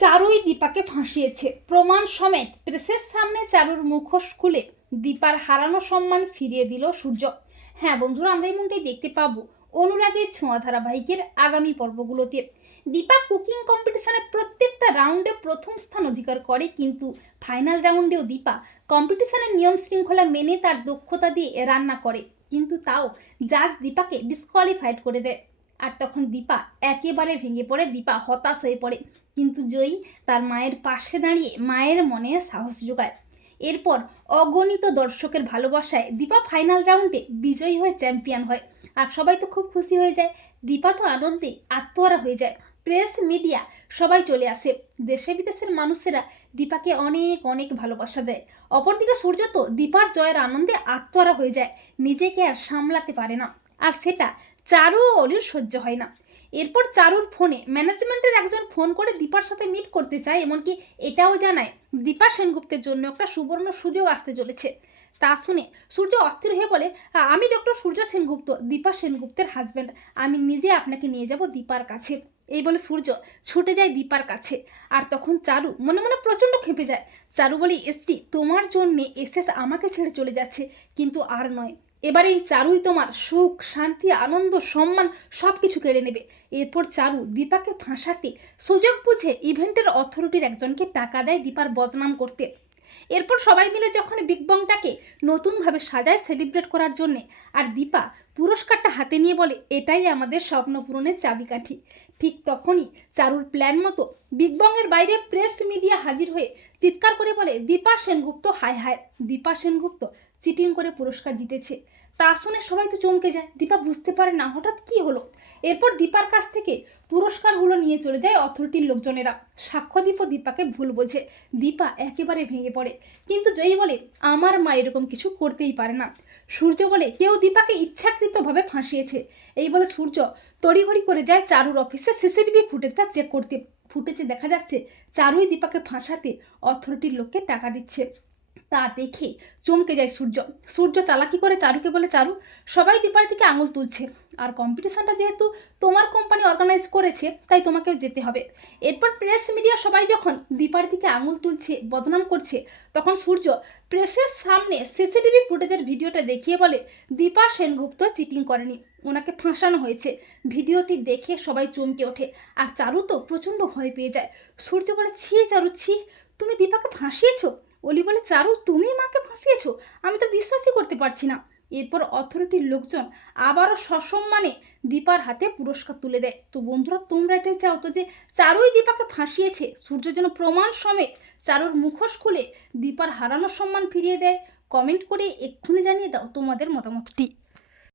চারুই দীপাকে ফাঁসিয়েছে। প্রমাণ সমেত প্রেসের সামনে চারুর মুখোশ খুলে দীপার হারানো সম্মান ফিরিয়ে দিল সূর্য। হ্যাঁ বন্ধুরা, আমরা এমনটাই দেখতে পাবো অনুরাগের ছোঁয়া ধারাবাহিকের আগামী পর্বগুলোতে। দীপা কুকিং কম্পিটিশনে প্রত্যেকটা রাউন্ডে প্রথম স্থান অধিকার করে, কিন্তু ফাইনাল রাউন্ডেও দীপা কম্পিটিশনের নিয়ম শৃঙ্খলা মেনে তার দক্ষতা দিয়ে রান্না করে, কিন্তু তাও জাজ দীপাকে ডিসকোয়ালিফাইড করে দেয়। আর তখন দীপা একেবারে ভেঙে পড়ে। দীপা হতাশ হয়ে পড়ে। কিন্তু জয়ী তার মায়ের পাশে দাঁড়িয়ে মায়ের মনে সাহস যোগায় এরপর অগণিত দর্শকের ভালোবাসায় দীপা ফাইনাল রাউন্ডে বিজয়ী হয়ে চ্যাম্পিয়ন হয়। আর সবাই তো খুব খুশি হয়ে যায়। দীপা তো আনন্দে আত্মহারা হয়ে যায়। প্রেস মিডিয়া সবাই চলে আসে। দেশে বিদেশের মানুষেরা দীপাকে অনেক অনেক ভালোবাসা দেয়। অপরদিকে সূর্য তো দীপার জয়ের আনন্দে আত্মহারা হয়ে যায়। নিজেকে আর সামলাতে পারে না। আর সেটা চারু ও অলির সহ্য হয় না। এরপর চারুর ফোনে ম্যানেজমেন্টের একজন ফোন করে দীপার সাথে মিট করতে চায়, এমনকি এটাও জানায় দীপা সেনগুপ্তের জন্য একটা সুবর্ণ সুযোগ আসতে চলেছে। তা শুনে সূর্য অস্থির হয়ে বলে, আমি ডক্টর সূর্য সেনগুপ্ত, দীপা সেনগুপ্তের হাজব্যান্ড আমি নিজে আপনাকে নিয়ে যাব দীপার কাছে। এই বলে সূর্য ছুটে যায় দীপার কাছে। আর তখন চারু মনে মনে প্রচণ্ড খেপে যায়। চারু বলে, এসছি, তোমার জন্যে এসএস আমাকে ছেড়ে চলে যাচ্ছে, কিন্তু আর নয়। এবার এই চারুই তোমার সুখ, শান্তি, আনন্দ, সম্মান সব কিছু কেড়ে নেবে। এরপর চারু দীপাকে ফাঁসাতে সুযোগ বুঝে ইভেন্টের অথরিটির একজনকে টাকা দেয় দীপার বদনাম করতে। এরপর সবাই মিলে যখন বিগ বংটাকে নতুনভাবে সাজায় সেলিব্রেট করার জন্যে, আর দীপা পুরস্কারটা হাতে নিয়ে বলে, এটাই আমাদের স্বপ্ন পূরণের চাবিকাঠি। ঠিক তখনই চারুর প্ল্যান মতো বিগ বংয়ের বাইরে প্রেস মিডিয়া হাজির হয়ে চিৎকার করে বলে, দীপা সেনগুপ্ত, হায় হায়। দীপা সেনগুপ্ত চিটিং করে পুরস্কার জিতেছে। তা শুনে সবাই তো চমকে যায়। দীপা বুঝতে পারে না হঠাৎ কি হলো। এরপর দীপার কাছ থেকে পুরস্কারগুলো নিয়ে চলে যায় অথরিটির লোকজনেরা। সাক্ষ্যদীপ ও দীপাকে ভুল বোঝে। দীপা একেবারে ভেঙে পড়ে। কিন্তু জয়ী বলে, আমার মা এরকম কিছু করতেই পারে না। সূর্য বলে, কেউ দীপাকে ইচ্ছাকৃতভাবে ফাঁসিয়েছে। এই বলে সূর্য তড়িঘড়ি করে যায় চারুর অফিসে। সিসিটিভি ফুটেজটা চেক করতে ফুটেজে দেখা যাচ্ছে চারুই দীপাকে ফাঁসাতে অথরিটির লোককে টাকা দিচ্ছে। তা দেখে চমকে যায় সূর্য। সূর্য চালাকি করে চারুকে বলে, চারু, সবাই দীপার দিকে আঙুল তুলছে। আর কম্পিটিশনটা যেহেতু তোমার কোম্পানি অর্গানাইজ করেছে, তাই তোমাকেও যেতে হবে। এরপর প্রেস মিডিয়া সবাই যখন দীপার দিকে আঙুল তুলছে, বদনাম করছে, তখন সূর্য প্রেসের সামনে সিসিটিভি ফুটেজের ভিডিওটা দেখিয়ে বলে, দীপা সেনগুপ্ত চিটিং করেনি। ওনাকে ফাঁসানো হয়েছে। ভিডিওটি দেখে সবাই চমকে ওঠে। আর চারু তো প্রচণ্ড ভয় পেয়ে যায়। সূর্য বলে, ছি চারু, ছি, তুমি দীপাকে ফাঁসিয়েছো? অলি বলে চারু তুমি মাকে ফাঁসিয়েছ? আমি তো বিশ্বাসই করতে পারছি না। এরপর অথরিটির লোকজন আবারও সসম্মানে দীপার হাতে পুরস্কার তুলে দেয়। তো বন্ধুরা, তোমরা এটাই চাও তো যে, চারুই দীপাকে ফাঁসিয়েছে সূর্য যেন প্রমাণ সমেত চারুর মুখোশ খুলে দীপার হারানো সম্মান ফিরিয়ে দেয়। কমেন্ট করে এক্ষুনি জানিয়ে দাও তোমাদের মতামতটি।